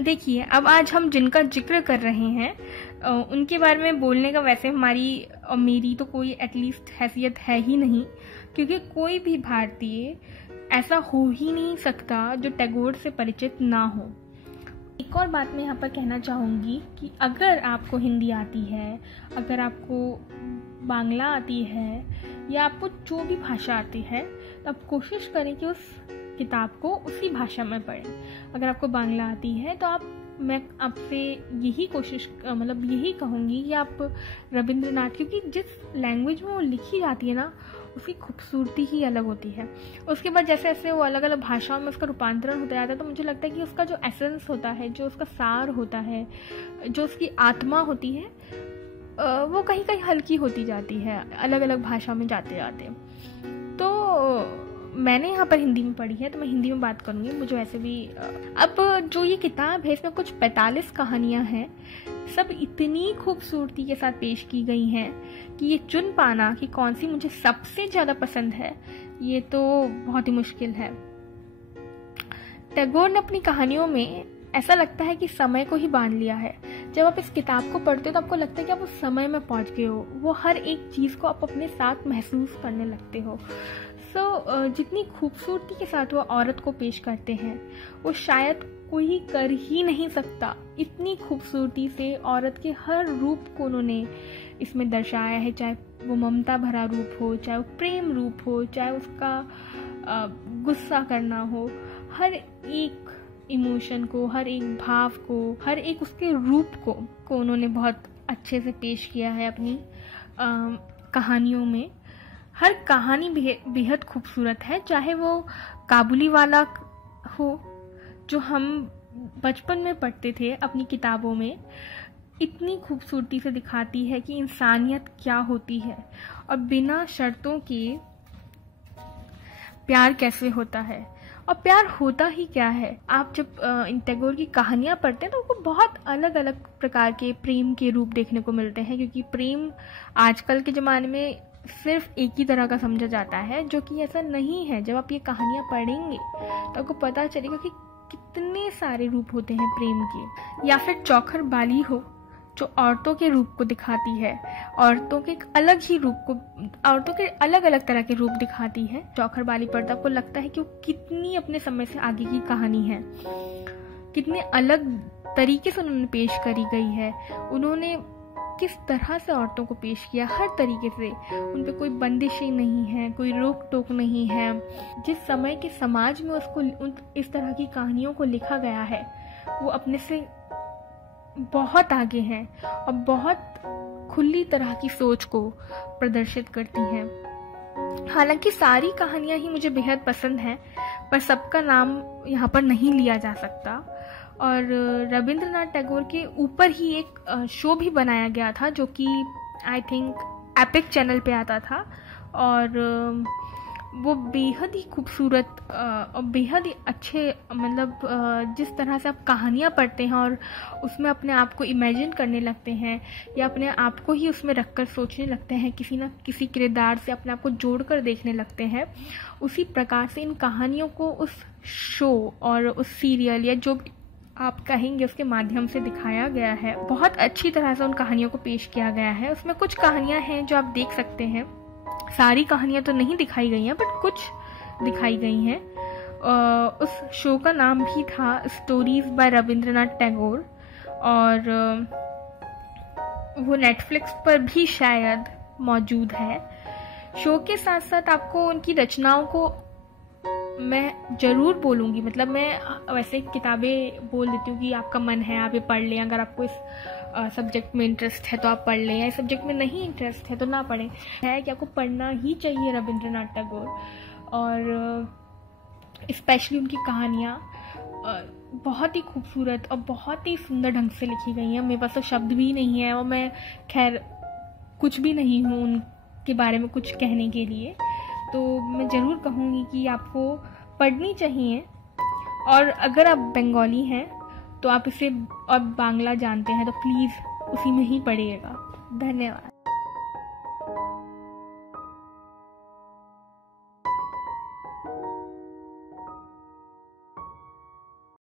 देखिए, अब आज हम जिनका जिक्र कर रहे हैं उनके बारे में बोलने का वैसे हमारी और मेरी तो कोई एटलीस्ट हैसियत है ही नहीं, क्योंकि कोई भी भारतीय ऐसा हो ही नहीं सकता जो टैगोर से परिचित ना हो। एक और बात मैं यहाँ पर कहना चाहूँगी कि अगर आपको हिंदी आती है, अगर आपको बांग्ला आती है या आपको जो भी भाषा आती है, तो आप कोशिश करें कि उस किताब को उसी भाषा में पढ़ें। अगर आपको बांग्ला आती है तो मैं आपसे यही यही कहूँगी कि आप रविंद्रनाथ, क्योंकि जिस लैंग्वेज में वो लिखी जाती है ना, उसकी खूबसूरती ही अलग होती है। उसके बाद जैसे जैसे वो अलग अलग भाषाओं में उसका रूपांतरण होता जाता है, तो मुझे लगता है कि उसका जो एसेंस होता है, जो उसका सार होता है, जो उसकी आत्मा होती है, वो कहीं कहीं हल्की होती जाती है अलग अलग भाषा में जाते जाते। तो मैंने यहाँ पर हिंदी में पढ़ी है तो मैं हिंदी में बात करूँगी। मुझे वैसे भी अब जो ये किताब है इसमें कुछ 45 कहानियाँ हैं, सब इतनी खूबसूरती के साथ पेश की गई हैं कि ये चुन पाना कि कौन सी मुझे सबसे ज़्यादा पसंद है, ये तो बहुत ही मुश्किल है। टैगोर ने अपनी कहानियों में ऐसा लगता है कि समय को ही बांध लिया है। जब आप इस किताब को पढ़ते हो तो आपको लगता है कि आप उस समय में पहुंच गए हो, वो हर एक चीज़ को आप अपने साथ महसूस करने लगते हो। जितनी खूबसूरती के साथ वो औरत को पेश करते हैं वो शायद कोई कर ही नहीं सकता। इतनी खूबसूरती से औरत के हर रूप को उन्होंने इसमें दर्शाया है, चाहे वो ममता भरा रूप हो, चाहे वो प्रेम रूप हो, चाहे उसका गुस्सा करना हो, हर एक इमोशन को, हर एक भाव को, हर एक उसके रूप को उन्होंने बहुत अच्छे से पेश किया है अपनी कहानियों में। हर कहानी बेहद खूबसूरत है, चाहे वो काबुली वाला हो जो हम बचपन में पढ़ते थे अपनी किताबों में, इतनी खूबसूरती से दिखाती है कि इंसानियत क्या होती है और बिना शर्तों के प्यार कैसे होता है और प्यार होता ही क्या है। आप जब इन टैगोर की कहानियाँ पढ़ते हैं तो आपको बहुत अलग अलग प्रकार के प्रेम के रूप देखने को मिलते हैं, क्योंकि प्रेम आजकल के ज़माने में सिर्फ एक ही तरह का समझा जाता है, जो कि ऐसा नहीं है। जब आप ये कहानियाँ पढ़ेंगे तो आपको पता चलेगा कि कितने सारे रूप होते हैं प्रेम के। या फिर चौखर बाली हो जो औरतों के रूप को दिखाती है, औरतों के अलग ही रूप को, औरतों के अलग अलग तरह के रूप दिखाती है। चौखर बाली पढ़ता आपको लगता है कि वो कितनी अपने समय से आगे की कहानी है, कितने अलग तरीके से उन्होंने पेश करी गई है। उन्होंने किस तरह से औरतों को पेश किया, हर तरीके से। उन पे कोई बंदिशें नहीं है, कोई रोक टोक नहीं है। जिस समय के समाज में उसको इस तरह की कहानियों को लिखा गया है, वो अपने से बहुत आगे हैं और बहुत खुली तरह की सोच को प्रदर्शित करती हैं। हालांकि सारी कहानियां ही मुझे बेहद पसंद हैं, पर सबका नाम यहाँ पर नहीं लिया जा सकता। और रविंद्रनाथ टैगोर के ऊपर ही एक शो भी बनाया गया था जो कि आई थिंक एपिक चैनल पे आता था, और वो बेहद ही खूबसूरत और बेहद ही अच्छे, जिस तरह से आप कहानियाँ पढ़ते हैं और उसमें अपने आप को इमेजिन करने लगते हैं या अपने आप को ही उसमें रखकर सोचने लगते हैं, किसी न किसी किरदार से अपने आप को जोड़कर देखने लगते हैं, उसी प्रकार से इन कहानियों को उस शो और उस सीरियल या जो आप कहेंगे उसके माध्यम से दिखाया गया है। बहुत अच्छी तरह से उन कहानियों को पेश किया गया है। उसमें कुछ कहानियां हैं जो आप देख सकते हैं, सारी कहानियां तो नहीं दिखाई गई हैं बट कुछ दिखाई गई हैं। उस शो का नाम भी था स्टोरीज बाय रविंद्रनाथ टैगोर, और वो नेटफ्लिक्स पर भी शायद मौजूद है। शो के साथ साथ आपको उनकी रचनाओं को मैं ज़रूर बोलूँगी, मैं वैसे किताबें बोल देती हूँ कि आपका मन है आप ये पढ़ लें, अगर आपको इस सब्जेक्ट में इंटरेस्ट है तो आप पढ़ लें, या इस सब्जेक्ट में नहीं इंटरेस्ट है तो ना पढ़ें। है कि आपको पढ़ना ही चाहिए रविंद्रनाथ टैगोर, और स्पेशली उनकी कहानियाँ बहुत ही खूबसूरत और बहुत ही सुंदर ढंग से लिखी गई हैं। मेरे पास तो शब्द भी नहीं है और मैं खैर कुछ भी नहीं हूँ उनके बारे में कुछ कहने के लिए। तो मैं ज़रूर कहूँगी कि आपको पढ़नी चाहिए, और अगर आप बंगाली हैं तो आप इसे और बांग्ला जानते हैं तो प्लीज़ उसी में ही पढ़िएगा। धन्यवाद।